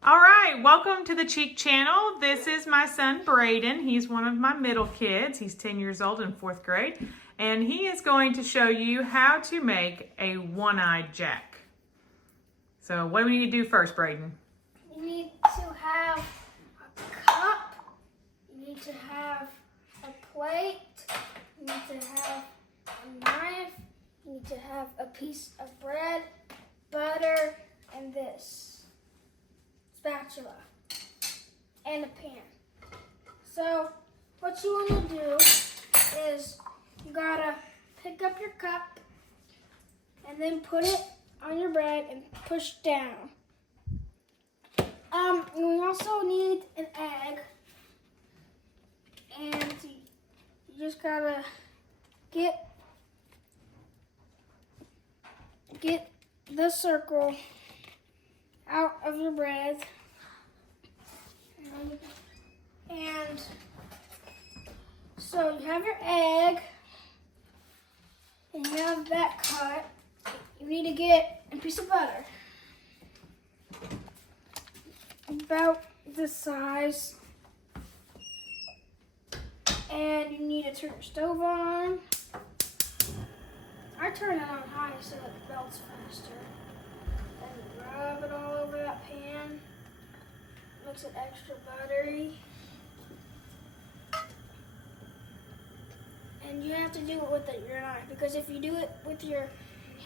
All right, welcome to the Cheek channel. This is my son Brayden. He's one of my middle kids. He's 10 years old in 4th grade, and he is going to show you how to make a one-eyed Jack. So what do we need to do first, Brayden? You need to have a cup, you need to have a plate, you need to have a knife, you need to have a piece of bread, butter, and this spatula, and a pan. So what you want to do is you gotta pick up your cup and then put it on your bread and push down. We also need an egg, and you just gotta get the circle out of your bread, and so you have your egg, and you have that cut. You need to get a piece of butter, about this size, and you need to turn your stove on. I turn it on high so it melts faster. And rub it all over that pan. Makes it extra buttery. And you have to do it with your knife, because if you do it with your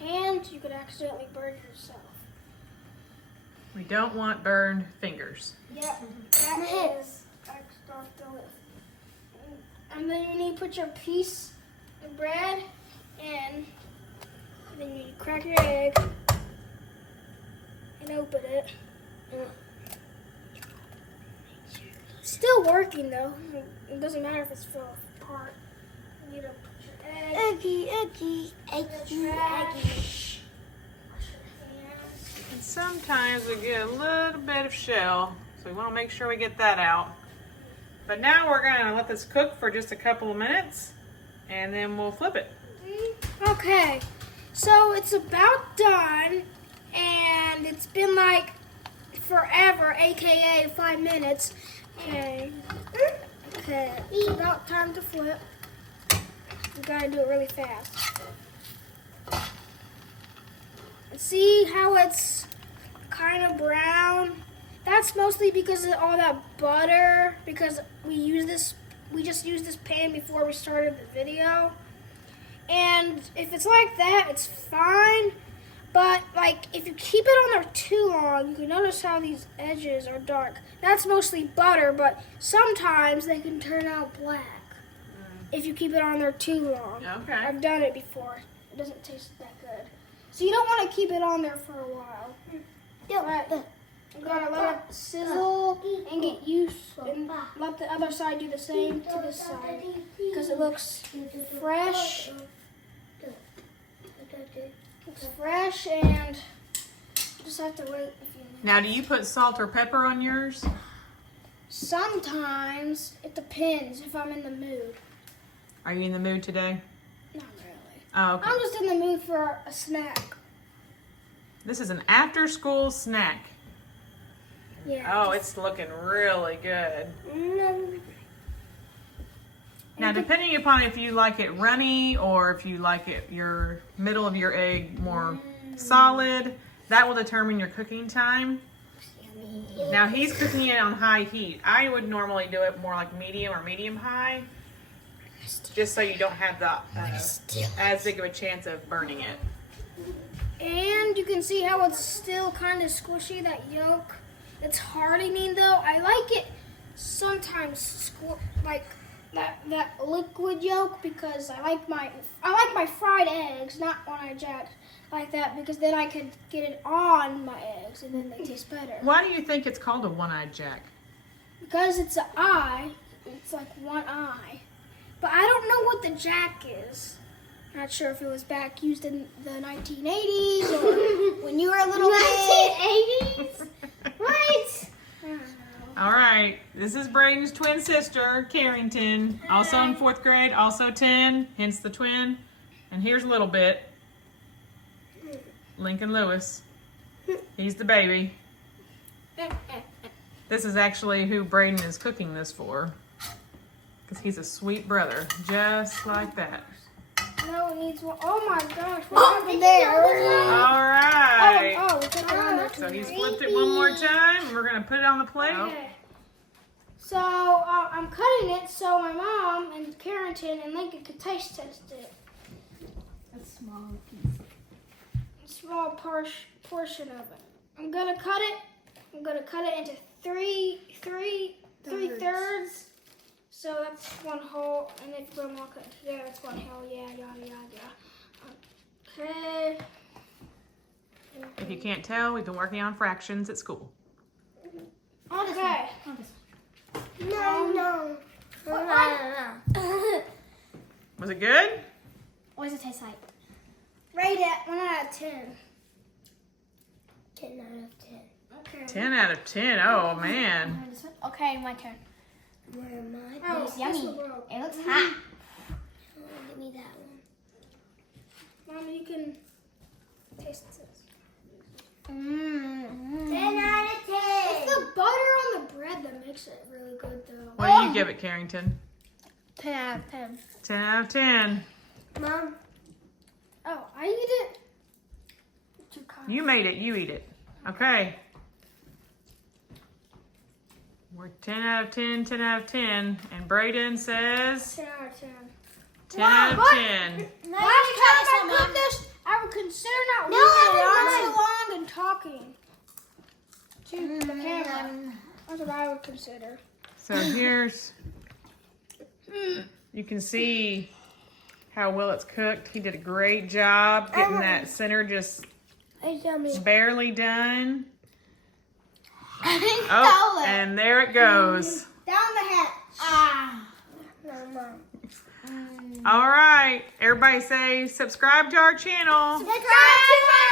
hand, you could accidentally burn yourself. We don't want burned fingers. Yep, that is extra delicious. And then you need to put your piece of bread in. And then you need to crack your egg and open it. Still working though. It doesn't matter if it's fell apart. You need to put your egg. Eggy. And sometimes we get a little bit of shell, so we want to make sure we get that out. But now we're going to let this cook for just a couple of minutes, and then we'll flip it. Okay, so it's about done, and it's been like forever, aka 5 minutes. Okay, it's about time to flip. You gotta do it really fast. See how it's kind of brown? That's mostly because of all that butter, because we just used this pan before we started the video. And if it's like that, it's fine. But like if you keep it on there too long, you can notice how these edges are dark. That's mostly butter, but sometimes they can turn out black if you keep it on there too long. Okay. I've done it before. It doesn't taste that good. So you don't want to keep it on there for a while. But you gotta let it sizzle and get used, and let the other side do the same to this side, because it looks fresh. Looks fresh, and you just have to wait a few minutes. Now, do you put salt or pepper on yours? Sometimes it depends if I'm in the mood. Are you in the mood today? Not really. Oh, okay. I'm just in the mood for a snack. This is an after-school snack. Yeah. Oh, it's looking really good. Now, depending upon if you like it runny or if you like it your middle of your egg more solid, that will determine your cooking time. Now, he's cooking it on high heat. I would normally do it more like medium or medium high, just so you don't have the as big of a chance of burning it. And you can see how it's still kind of squishy, that yolk. It's hardening though. I like it sometimes like that liquid yolk, because I like my fried eggs, not one-eyed Jack, like that, because then I can get it on my eggs and then they taste better. Why do you think it's called a one-eyed Jack? Because it's an eye. It's like one eye. But I don't know what the Jack is. Not sure if it was back used in the 1980s or when you were a little kid. 1980s? What? All right, this is Brayden's twin sister, Carrington, also in 4th grade, also 10, hence the twin. And here's a little bit. Lincoln Lewis. He's the baby. This is actually who Brayden is cooking this for. Because he's a sweet brother, just like that. No, it needs one. Oh my gosh, what happened there? All right. Oh, we took it on there. So he's flipped it one more time. And we're going to put it on the plate. Okay. So I'm cutting it so my mom and Carrington and Lincoln could taste test it. A small piece. A small portion of it. I'm gonna cut it into three thirds. So that's one whole, and if we're all cut together, that's one whole. Yeah, yada yada. Okay. If you can't tell, we've been working on fractions at school. Okay. No. Was it good? What does it taste like? Rate it 1 out of 10. 10 out of 10. Okay. 10 out of 10. Oh, man. Okay, my turn. Oh, It's yummy. this will work. It looks hot. Give me that one. Mama, you can taste this. 10 out of 10. It's the butter on the bread that makes it really good, though. What do you give it, Carrington? 10 out of 10. 10 out of 10. Mom. Oh, I eat it. You made it. You eat it. Okay. We're 10 out of 10, 10 out of 10. And Brayden says 10 out of 10. 10 out of 10. Last time I cooked this, I would consider not leaving it on so long and talking to the camera. That's what I would consider. So here's, you can see how well it's cooked. He did a great job getting that center just barely done. Oh, and there it goes. Down the hatch. All right. Everybody say subscribe to our channel. Subscribe to our